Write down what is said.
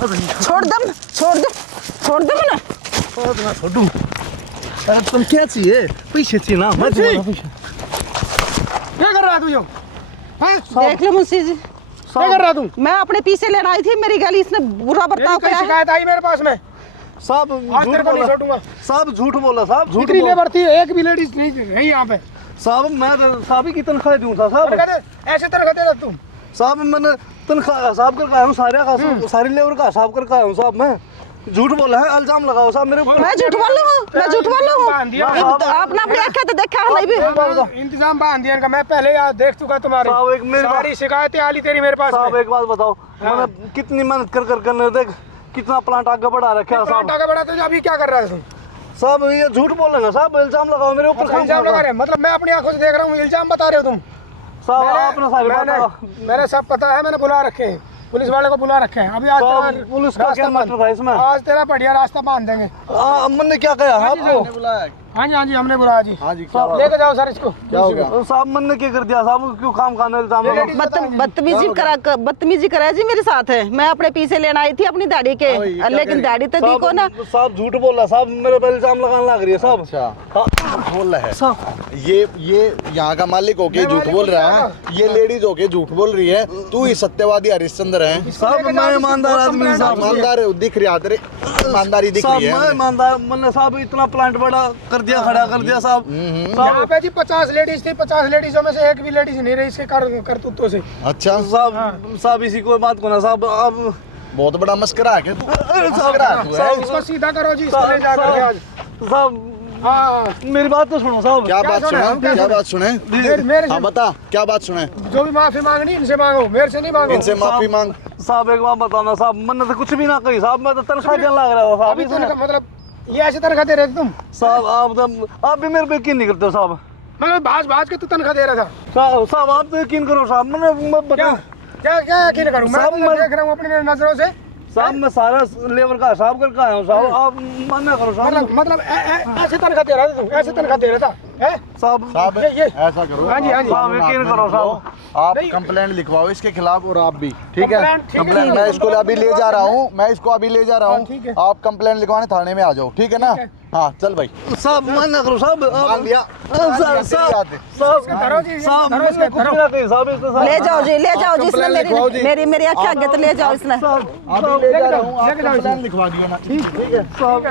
छोड़ दे मैंने। छोड़ू तुम क्या चाहिए? पैसे चाहिए ना? मैं क्या कर रहा है तू जो? देख लो मुंशी जी, क्या कर रहा तू? मैं अपने पीछे लेने आई थी, मेरी गली इसने बुरा बर्ताव कोई किया है। शिकायत आई मेरे पास में? साहब आज झूठ तेरे को नहीं बोला छोड़ूंगा। साहब, झूठ बोला साहब, झूठ इतनी बोला लेबर थी, एक भी लेडीज नहीं है यहाँ पे। साहब। मैं साहब ही की तनख्वाह दूं था साहब। ऐसे तरह दे रहा तू। साहब मैंने तनख्वाह साहब कर आया हूँ, सारी लेबर का हिसाब करके आया हूँ साहब। मैं झूठ बोला है, इल्जाम लगाओ साहब मेरे ऊपर। मैं झूठ बोल रहा हूँ, मैं झूठ बोल रहा हूँ। आपने अपनी आंखें तो देखा है नहीं भी। इंतजाम बांध दिया इनका, मैं पहले यार देख चुका तुम्हारी साहब एक मेरी सारी शिकायतें आली तेरी मेरे पास साहब में। एक बात बताओ, मैंने कितनी मेहनत कर करने देख कितना प्लांट आगे बढ़ा रखा है साहब। टाका बड़ा तो अभी क्या कर रहा है तू? साहब ये झूठ बोल रहे हैं साहब, इल्जाम लगाओ मेरे ऊपर। इल्जाम लगा रहे हैं? मतलब मैं अपनी आंखों से देख रहा हूँ, इल्जाम बता रहे हो तुम? साहब आपने सारी बात मैंने सब पता है, मैंने बुला रखे हैं, पुलिस वाले को बुला रखे हैं। अभी आज साहब, तेरा पुलिस का रास्ता क्या बांध- मैटर था इसमें? आज तेरा बढ़िया रास्ता बांध देंगे। अम्मन ने क्या कहा है आपको? हाँ जी हमने बुलाया जी। हाँ जी लेके जाओ सर इसको। क्या हो गया साहब? मन ने क्या कर दिया साहब? क्यों काम खाने इल्जाम लगाओ? बदतमीजी करा जी मेरे साथ है। मैं अपने पीछे लेने आई थी अपनी दाढ़ी के, लेकिन दाढ़ी तो दी को ना। साहब झूठ बोल रहा साहब, मेरे पे इल्जाम लगाने लग रही है साहब। बोल रहा है साहब ये यहाँ का मालिक होके झूठ बोल रहा है, ये लेडीज होके झूठ बोल रही है। तू ही सत्यवादी हरिश्चंद्र है साहब, मैं ईमानदार आदमी साहब। ईमानदार दिख रही है तेरे, ईमानदारी दिख रही साहब मैं है। ईमानदार, मैंने साहब इतना प्लांट बड़ा कर दिया, खड़ा कर दिया साहब। यहाँ पे जी 50 लेडीज थी, 50 लेडीजों में से एक भी लेडीज नहीं रही इसके करतूतों से। अच्छा साहब इसी को बात को ना साहब, अब बहुत बड़ा मस्करा है क्या तू? मस्करा है तू, है? इसको सीधा करो जी, इसको ले जाकर के आज। साहब हाँ मेरी बात तो सुनो साहब। क्या बात सुने? क्या बात सुने? मेरे हाँ से बता, क्या बात सुने? जो भी माफी मांगनी इनसे मांगो, मेरे से नहीं मांगो। इनसे माफी मांग। साहब एक बात बताना साहब, मैंने तो कुछ भी ना कही साहब, मैं तो तनख्वाह देने लग रहा था अभी साहब। तुम मतलब ये ऐसे तनख्वाह दे रहे थे तुम? साहब आप भी मेरे पे यकीन नहीं करते हो साहब। मतलब भाज के तू तनख्वाह दे रहा था? साहब आप तो यकीन करो साहब, मैं बता क्या यकीन करूँ? मैं साहब, तो देख रहा हूँ अपनी नजरों से। साहब मैं सारा लेबर का हिसाब करके आया हूँ साहब, आप मना करो साहब। मतलब ऐसे तनख्वाह दे रहा था तू? ऐसे तनख्वाह दे रहा था? है साहब साहब ये ऐसा करो, हाँ जी, हाँ जी। साहब यकीन करो साहब। आप कंप्लेंट लिखवाओ इसके खिलाफ, और आप भी ठीक है। कंप्लेंट, ठीक है। कंप्लेंट मैं इसको अभी ले जा रहा हूँ, मैं इसको अभी ले जा रहा हूँ। ठीक है। आप कंप्लेंट लिखवाने थाने में आ जाओ, ठीक है ना? हाँ चल भाई। साहब मना करो साहब। मान लिया। साहब धरो जी, साहब धरो इसको, मैंने कुछ धरो। भी ना कही साहब, इसको साहब ले जाओ जी, ले जाओ जी, इसने कंप्लेंट लिखवाओ जी। मेरी आंखें आगे तो ले जाओ इसने। साहब अभी ले जा रहा हूँ, आप लेके जाओ कंप्लेंट लिखवा दिए ना, ठीक है? साहब